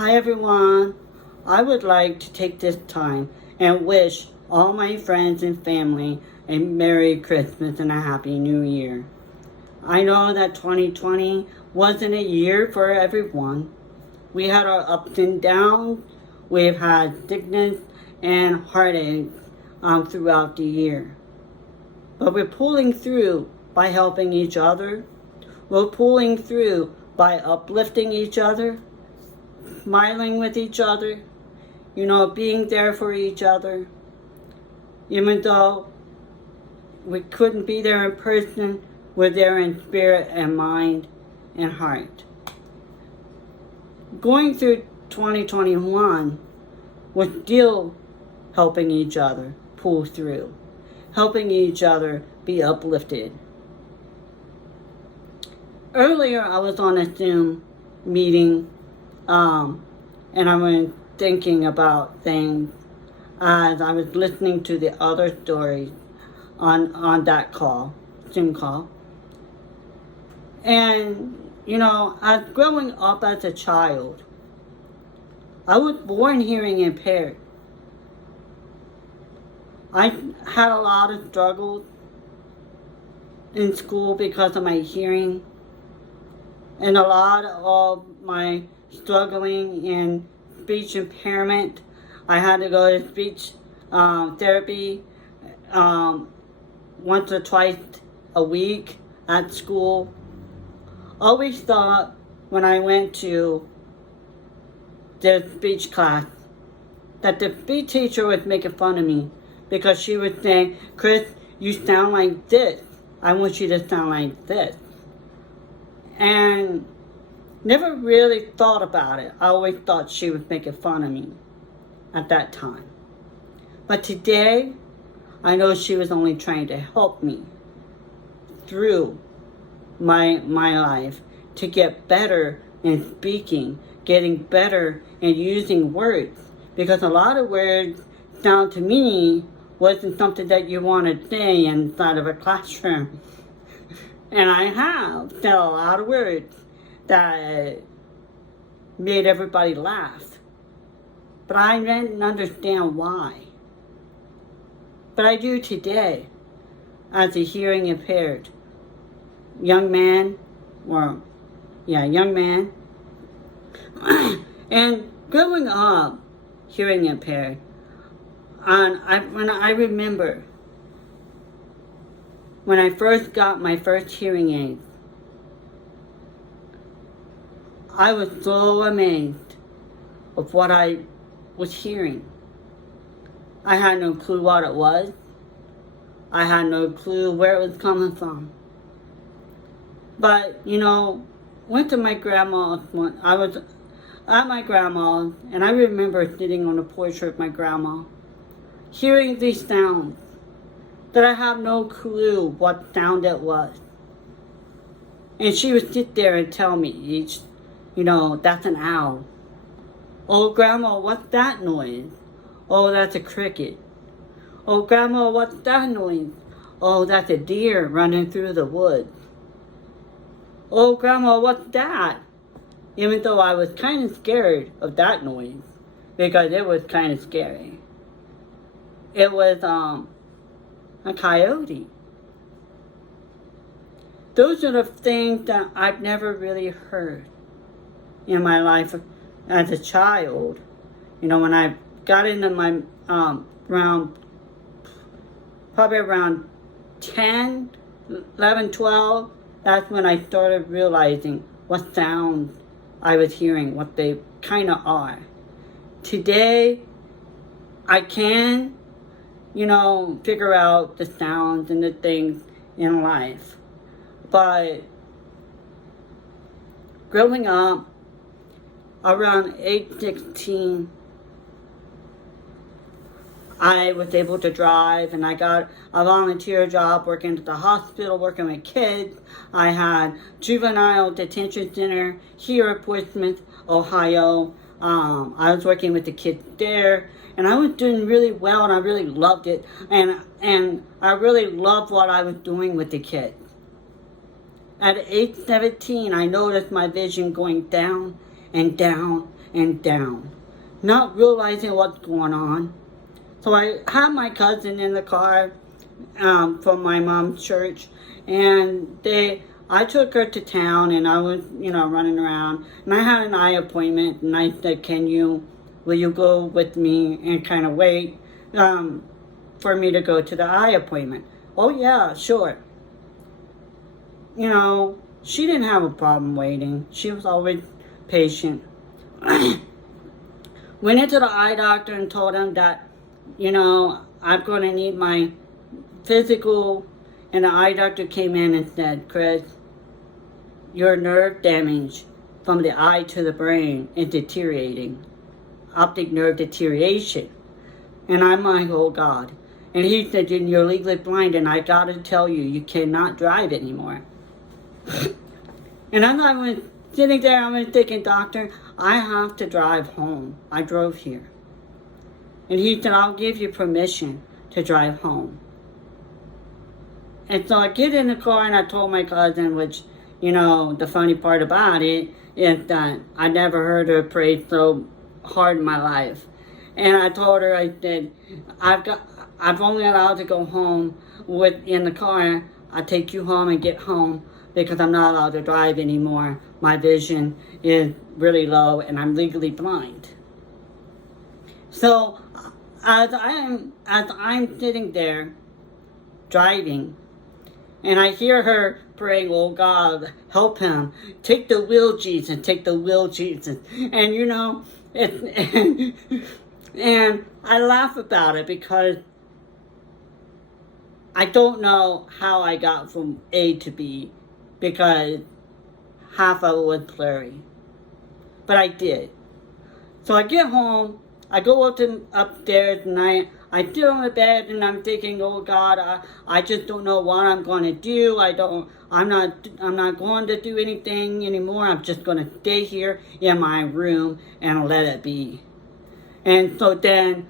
Hi everyone. I would like to take this time and wish all my friends and family a Merry Christmas and a Happy New Year. I know that 2020 wasn't a year for everyone. We had our ups and downs. We've had sickness and heartache throughout the year. But we're pulling through by helping each other. We're pulling through by uplifting each other, smiling with each other, being there for each other. Even though we couldn't be there in person, we're there in spirit and mind and heart. Going through 2021, we're still helping each other pull through, helping each other be uplifted. Earlier, I was on a Zoom meeting, and I was thinking about things as I was listening to the other stories on that Zoom call. And, as growing up as a child, I was born hearing impaired. I had a lot of struggles in school because of my hearing, and a lot of my struggling in speech impairment. I had to go to speech therapy once or twice a week at school. Always thought when I went to the speech class that the speech teacher was making fun of me because she was saying, "Chris, you sound like this. I want you to sound like this." And never really thought about it. I always thought she was making fun of me at that time. But today, I know she was only trying to help me through my life to get better in speaking, getting better in using words. Because a lot of words sound to me wasn't something that you want to say inside of a classroom. And I have said a lot of words that made everybody laugh. But I didn't understand why. But I do today as a hearing impaired young man. And growing up hearing impaired, when I remember when I first got my first hearing aid, I was so amazed of what I was hearing. I had no clue what it was. I had no clue where it was coming from. But, went to my grandma's one. I was at my grandma's, and I remember sitting on the porch with my grandma, hearing these sounds that I have no clue what sound it was. And she would sit there and tell me, that's an owl. "Oh, Grandma, what's that noise?" "Oh, that's a cricket." "Oh, Grandma, what's that noise?" "Oh, that's a deer running through the woods." "Oh, Grandma, what's that?" Even though I was kind of scared of that noise, because it was kind of scary. It was a coyote. Those are the things that I've never really heard in my life as a child. When I got into my probably around 10, 11, 12, that's when I started realizing what sounds I was hearing, what they kind of are. Today, I can, figure out the sounds and the things in life. But growing up, around age 16, I was able to drive, and I got a volunteer job working at the hospital, working with kids. I had juvenile detention center here at Portsmouth, Ohio. I was working with the kids there, and I was doing really well, and I really loved it. And I really loved what I was doing with the kids. At age 17, I noticed my vision going down and down and down, not realizing what's going on. So I had my cousin in the car from my mom's church, and I took her to town, and I was, running around, and I had an eye appointment, and I said, will you go with me and kind of wait for me to go to the eye appointment? Oh yeah, sure. She didn't have a problem waiting. She was always patient. Went into the eye doctor and told him that, I'm going to need my physical, and the eye doctor came in and said, Chris, your nerve damage from the eye to the brain is deteriorating. Optic nerve deterioration. And I'm like, oh God. And he said, you're legally blind, and I got to tell you, you cannot drive anymore. And I was sitting there, I was thinking, doctor, I have to drive home. I drove here. And he said, I'll give you permission to drive home. And so I get in the car, and I told my cousin, which, the funny part about it is that I never heard her pray so hard in my life. And I told her, I said, I've only allowed to go home in the car. I take you home and get home because I'm not allowed to drive anymore. My vision is really low, and I'm legally blind. So as I'm sitting there driving, and I hear her praying, oh God, help him. Take the wheel, Jesus. Take the wheel, Jesus. And and I laugh about it because I don't know how I got from A to B because half of it was blurry. But I did. So I get home, I go upstairs, and I sit on the bed, and I'm thinking, oh God, I just don't know what I'm going to do. I'm not going to do anything anymore. I'm just going to stay here in my room and let it be. And so then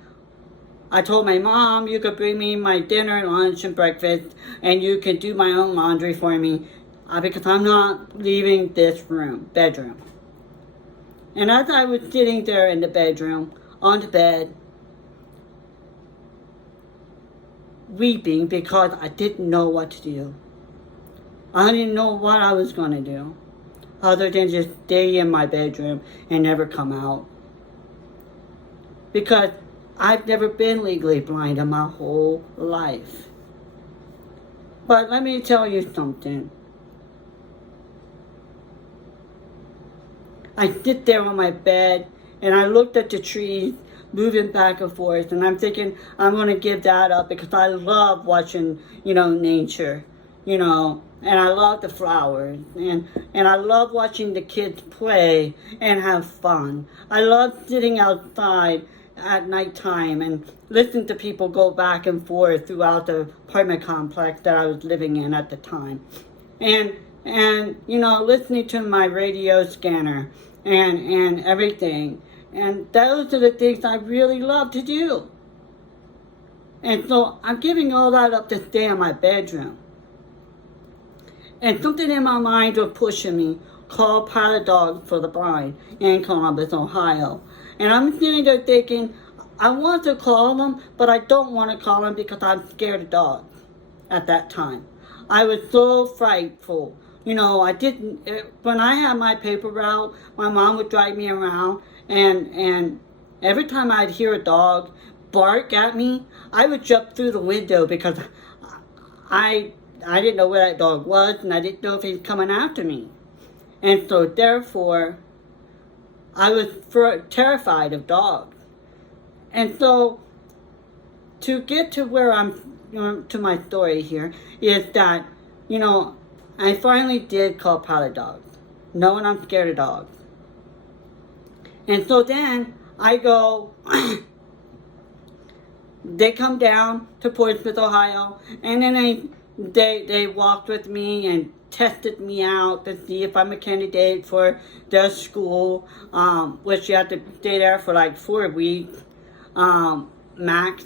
I told my mom, you could bring me my dinner, lunch, and breakfast, and you could do my own laundry for me because I'm not leaving this bedroom. And as I was sitting there in the bedroom, on the bed, weeping because I didn't know what to do. I didn't know what I was going to do other than just stay in my bedroom and never come out. Because I've never been legally blind in my whole life. But let me tell you something. I sit there on my bed and I looked at the trees moving back and forth, and I'm thinking I'm going to give that up because I love watching, nature, and I love the flowers, and I love watching the kids play and have fun. I love sitting outside at nighttime and listening to people go back and forth throughout the apartment complex that I was living in at the time. And listening to my radio scanner and everything. And those are the things I really love to do. And so I'm giving all that up to stay in my bedroom. And something in my mind was pushing me, call Pilot Dogs for the Blind in Columbus, Ohio. And I'm sitting there thinking, I want to call them, but I don't want to call them because I'm scared of dogs at that time. I was so frightful. When I had my paper route, my mom would drive me around, and every time I'd hear a dog bark at me, I would jump through the window because I didn't know where that dog was, and I didn't know if he was coming after me. And so therefore, I was terrified of dogs. And so to get to where to my story here is that, I finally did call Pilot Dogs, knowing I'm scared of dogs. And so then I go, they come down to Portsmouth, Ohio, and then they walked with me and tested me out to see if I'm a candidate for their school, which you have to stay there for like 4 weeks, max,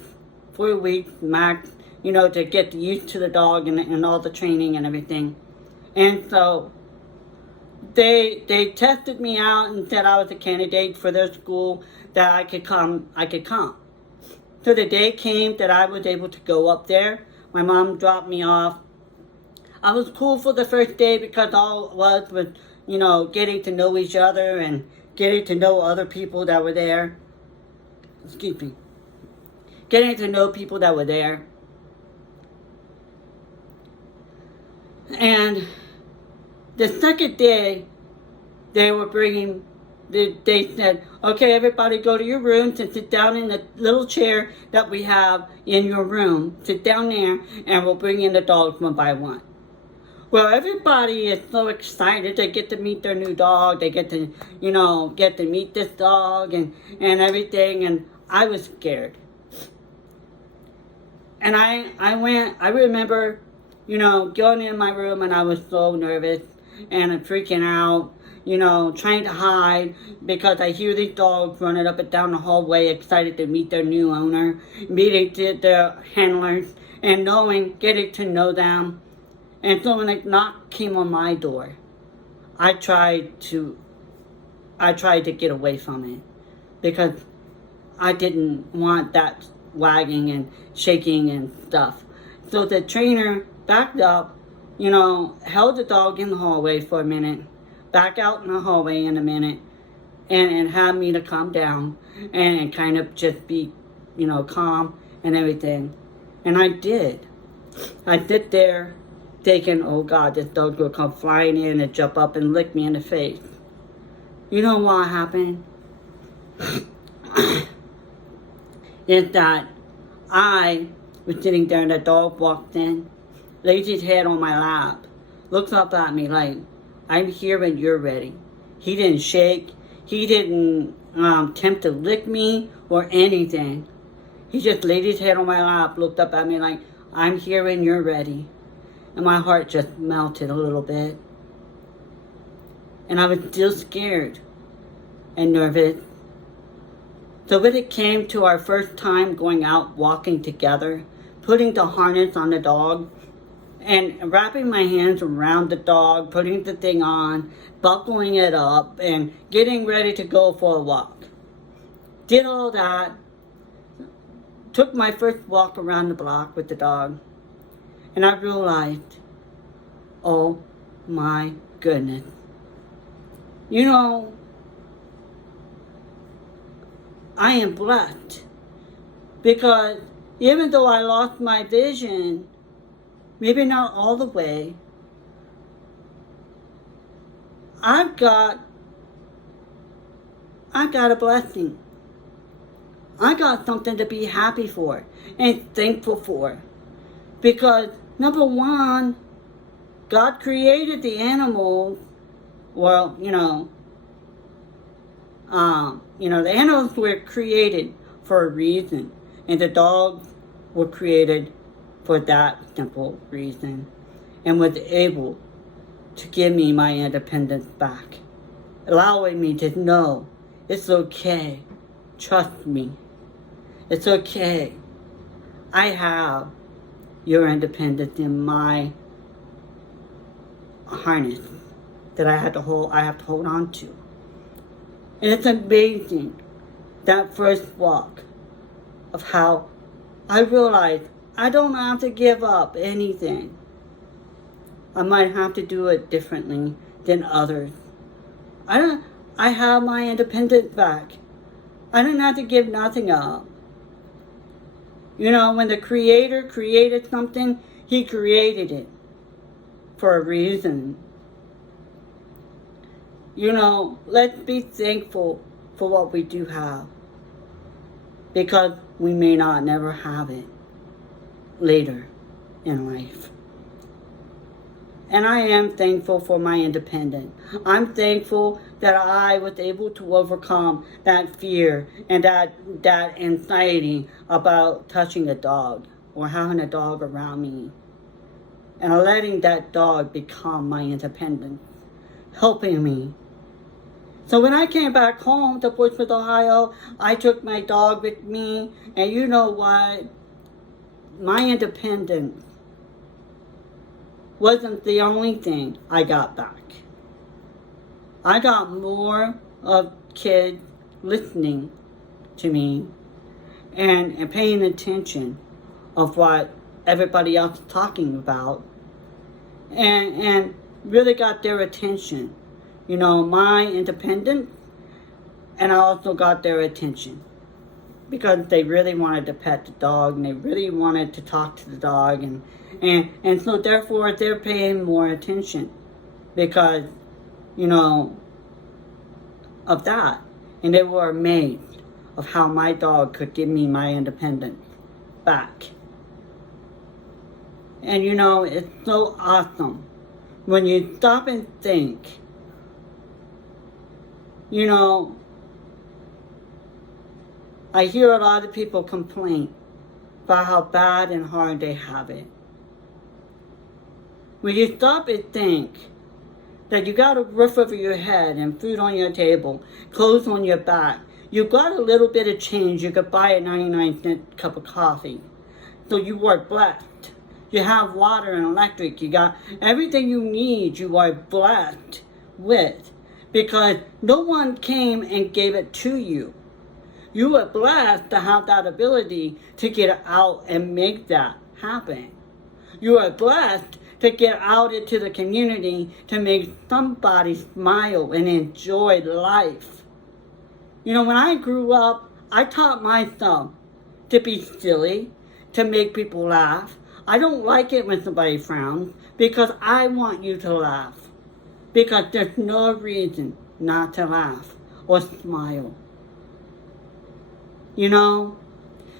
4 weeks max, to get used to the dog and all the training and everything. And so they tested me out and said I was a candidate for their school, that I could come. So the day came that I was able to go up there. My mom dropped me off. I was cool for the first day because all it was, getting to know each other and getting to know other people that were there. Excuse me. Getting to know people that were there. And the second day, they said, okay, everybody go to your rooms and sit down in the little chair that we have in your room. Sit down there and we'll bring in the dogs one by one. Well, everybody is so excited. They get to meet their new dog. They get to, meet this dog and everything. And I was scared. And I remember, going in my room and I was so nervous and freaking out, trying to hide because I hear these dogs running up and down the hallway excited to meet their new owner, meeting their handlers and getting to know them. And so when a knock came on my door, I tried to get away from it because I didn't want that wagging and shaking and stuff. So the trainer backed up, held the dog in the hallway for a minute, back out in the hallway in a minute, and had me to calm down and kind of just be, calm and everything. And I did. I sit there thinking, oh God, this dog will come flying in and jump up and lick me in the face. You know what happened? Is that I was sitting there and the dog walked in, lays his head on my lap, looks up at me like, I'm here when you're ready. He didn't shake. He didn't attempt to lick me or anything. He just laid his head on my lap, looked up at me like, I'm here when you're ready. And my heart just melted a little bit. And I was still scared and nervous. So when it came to our first time going out walking together, putting the harness on the dog, and wrapping my hands around the dog, putting the thing on, buckling it up, and getting ready to go for a walk. Did all that. Took my first walk around the block with the dog. And I realized, oh my goodness. I am blessed. Because even though I lost my vision, maybe not all the way, I've got a blessing. I got something to be happy for and thankful for. Because number one, God created the animals. Well, the animals were created for a reason. And the dogs were created for that simple reason. And was able to give me my independence back. Allowing me to know it's okay. Trust me. It's okay. I have your independence in my harness that I have to hold on to. And it's amazing, that first walk, of how I realized I don't have to give up anything. I might have to do it differently than others. I have my independence back. I don't have to give nothing up. When the Creator created something, He created it for a reason. Let's be thankful for what we do have. Because we may not never have it later in life. And I am thankful for my independence. I'm thankful that I was able to overcome that fear and that anxiety about touching a dog or having a dog around me. And letting that dog become my independence, helping me. So when I came back home to Portsmouth, Ohio, I took my dog with me. And you know what? My independence wasn't the only thing I got back. I got more of kids listening to me and paying attention of what everybody else is talking about, and really got their attention. You know, my independence, and I also got their attention because they really wanted to pet the dog and they really wanted to talk to the dog, and so therefore they're paying more attention because, you know, of that. And they were amazed of how my dog could give me my independence back. And you know, it's so awesome when you stop and think, you know, I hear a lot of people complain about how bad and hard they have it. When you stop and think that you got a roof over your head and food on your table, clothes on your back, you got a little bit of change, you could buy a 99-cent cup of coffee. So you are blessed. You have water and electric, you got everything you need, you are blessed with, because no one came and gave it to you. You are blessed to have that ability to get out and make that happen. You are blessed to get out into the community to make somebody smile and enjoy life. You know, when I grew up, I taught myself to be silly, to make people laugh. I don't like it when somebody frowns because I want you to laugh. Because there's no reason not to laugh or smile. You know,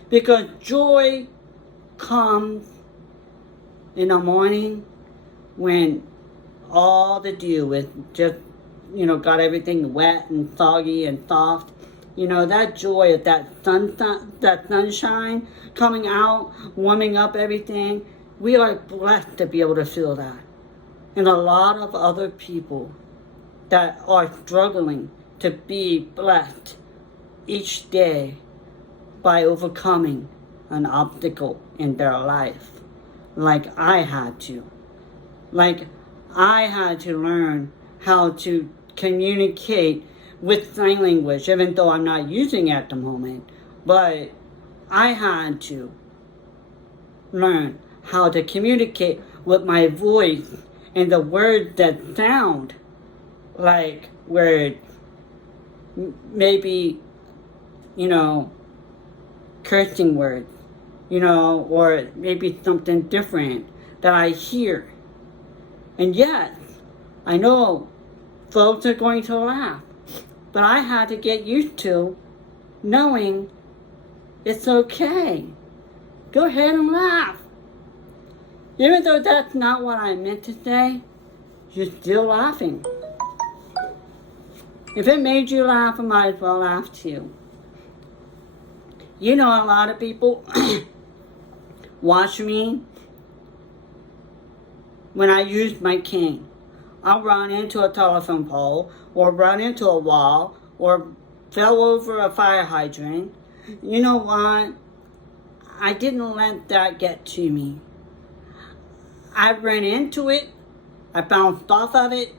because joy comes in the morning when all the dew is just, you know, got everything wet and soggy and soft. You know, that joy of that sunshine coming out, warming up everything. We are blessed to be able to feel that. And a lot of other people that are struggling to be blessed each day by overcoming an obstacle in their life, like I had to. Like I had to learn how to communicate with sign language, even though I'm not using it at the moment. But I had to learn how to communicate with my voice and the words that sound like words, maybe, you know, cursing words, you know, or maybe something different that I hear. And yes, I know folks are going to laugh, but I had to get used to knowing it's okay. Go ahead and laugh. Even though that's not what I meant to say, you're still laughing. If it made you laugh, I might as well laugh too. You know, a lot of people watch me when I use my cane. I'll run into a telephone pole, or run into a wall, or fell over a fire hydrant. You know what? I didn't let that get to me. I ran into it. I bounced off of it.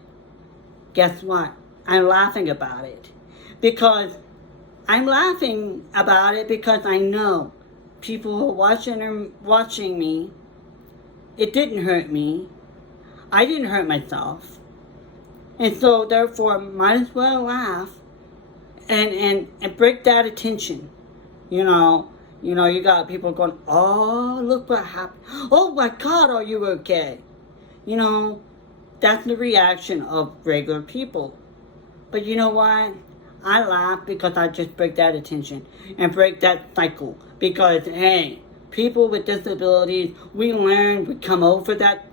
Guess what? I'm laughing about it. Because I'm laughing about it because I know people who are watching me. It didn't hurt me. I didn't hurt myself. And so therefore, might as well laugh and break that attention. You know, you got people going, oh, look what happened. Oh my God, are you okay? You know, that's the reaction of regular people. But you know what? I laugh because I just break that attention and break that cycle. Because, hey, people with disabilities, we learn, we come over that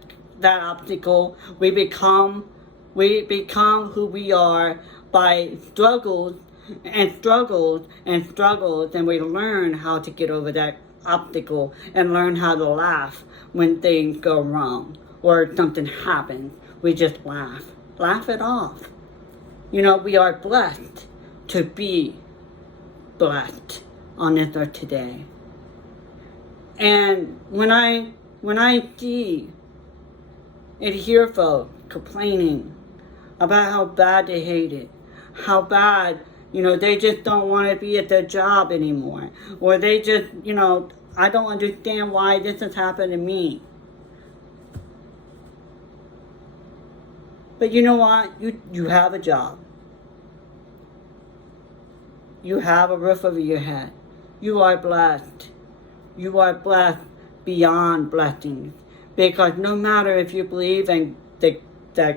obstacle. We become who we are by struggles, and we learn how to get over that obstacle and learn how to laugh when things go wrong or something happens. We just laugh it off. You know, we are blessed to be blessed on this earth today. And when I see and hear folks complaining about how bad they hate it, how bad, they just don't want to be at their job anymore, or they just, I don't understand why this has happened to me. But you know what? You have a job. You have a roof over your head. You are blessed. You are blessed beyond blessings. Because no matter if you believe in the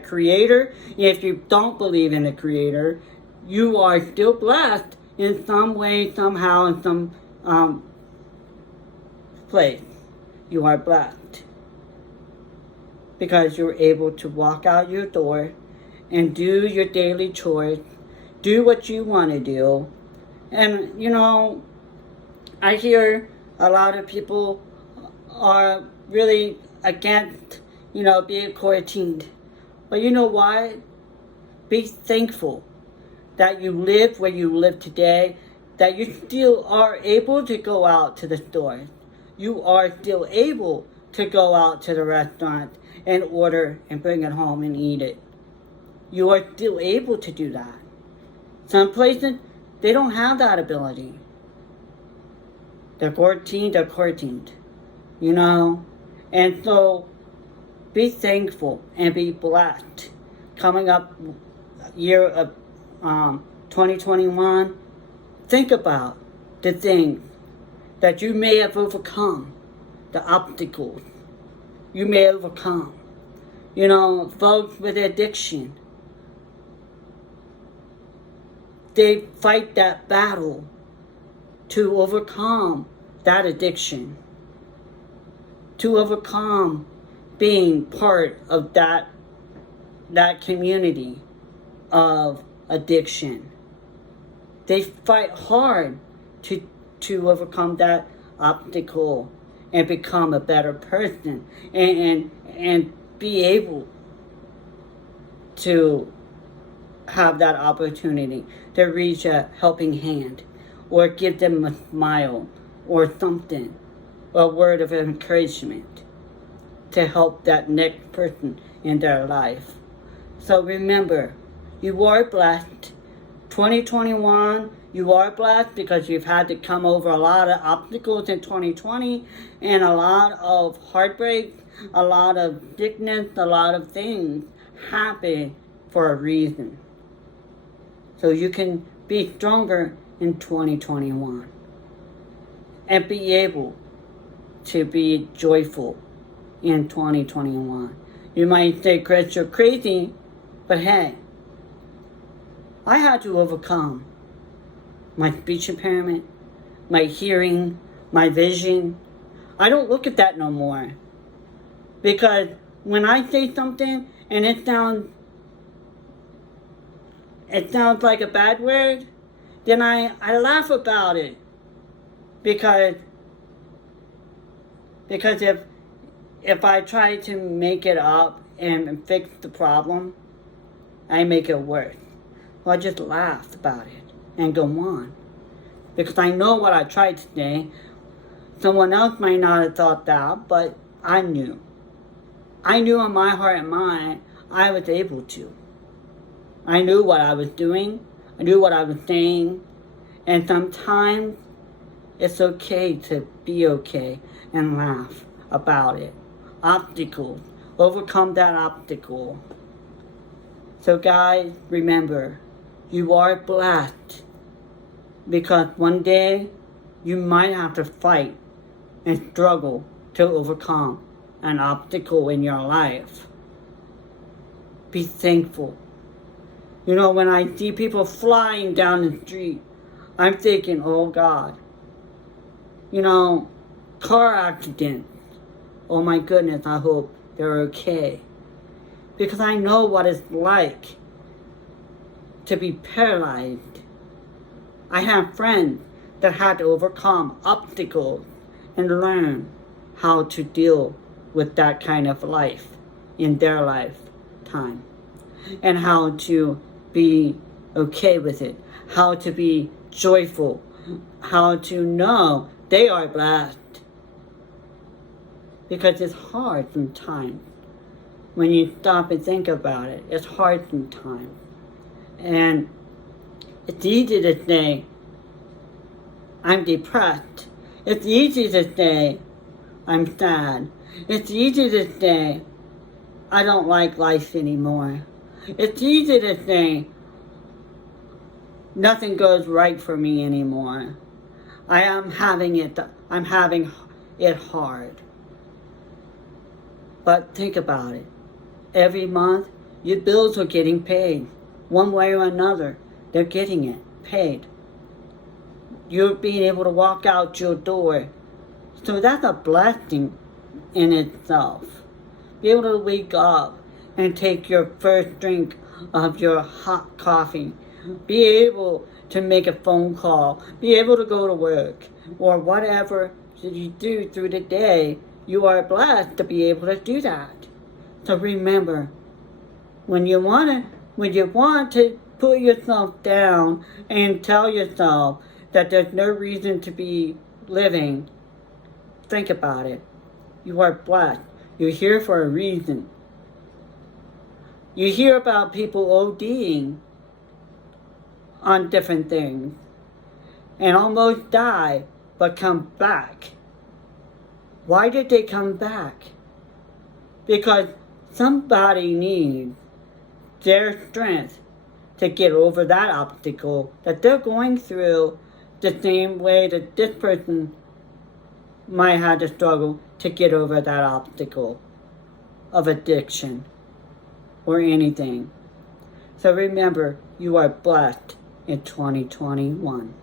Creator, if you don't believe in the Creator, you are still blessed in some way, somehow, in some place. You are blessed. Because you're able to walk out your door and do your daily chores, do what you want to do. And, I hear a lot of people are really against, being quarantined. But you know what? Be thankful that you live where you live today, that you still are able to go out to the stores. You are still able to go out to the restaurant and order and bring it home and eat it. You are still able to do that. Some places, they don't have that ability. They're quarantined, And so, be thankful and be blessed. Coming up year of 2021, think about the things that you may have overcome, the obstacles you may overcome. Folks with addiction, they fight that battle to overcome that addiction, to overcome being part of that community of addiction. They fight hard to overcome that obstacle and become a better person and be able to have that opportunity to reach a helping hand or give them a smile or something, a word of encouragement to help that next person in their life. So remember, you are blessed. 2021, you are blessed because you've had to come over a lot of obstacles in 2020 and a lot of heartbreak, a lot of sickness, a lot of things happen for a reason. So you can be stronger in 2021 and be able to be joyful in 2021. You might say, Chris, you're crazy, but hey, I had to overcome my speech impairment, my hearing, my vision. I don't look at that no more. Because when I say something and it sounds like a bad word, then I laugh about it. Because if I try to make it up and fix the problem, I make it worse. Well, I just laugh about it and go on. Because I know what I tried to say. Someone else might not have thought that, but I knew. I knew in my heart and mind I was able to. I knew what I was doing. I knew what I was saying. And sometimes it's okay to be okay and laugh about it. Obstacles. Overcome that obstacle. So guys, remember, you are blessed because one day you might have to fight and struggle to overcome an obstacle in your life. Be thankful. When I see people flying down the street, I'm thinking, oh God. Car accidents. Oh my goodness, I hope they're okay. Because I know what it's like to be paralyzed. I have friends that had to overcome obstacles and learn how to deal with that kind of life in their lifetime. And how to be okay with it. How to be joyful. How to know they are blessed. Because it's hard sometimes when you stop and think about it. It's hard sometimes. And it's easy to say, I'm depressed. It's easy to say, I'm sad. It's easy to say, I don't like life anymore. It's easy to say, nothing goes right for me anymore. I'm having it hard. But think about it. Every month, your bills are getting paid. One way or another, they're getting it paid. You're being able to walk out your door. So that's a blessing in itself. Be able to wake up and take your first drink of your hot coffee. Be able to make a phone call. Be able to go to work. Or whatever you do through the day, you are blessed to be able to do that. So remember, when you want to put yourself down and tell yourself that there's no reason to be living, think about it. You are blessed. You're here for a reason. You hear about people ODing on different things and almost die, but come back. Why did they come back? Because somebody needs their strength to get over that obstacle that they're going through, the same way that this person might have to struggle to get over that obstacle of addiction or anything. So remember, you are blessed in 2021.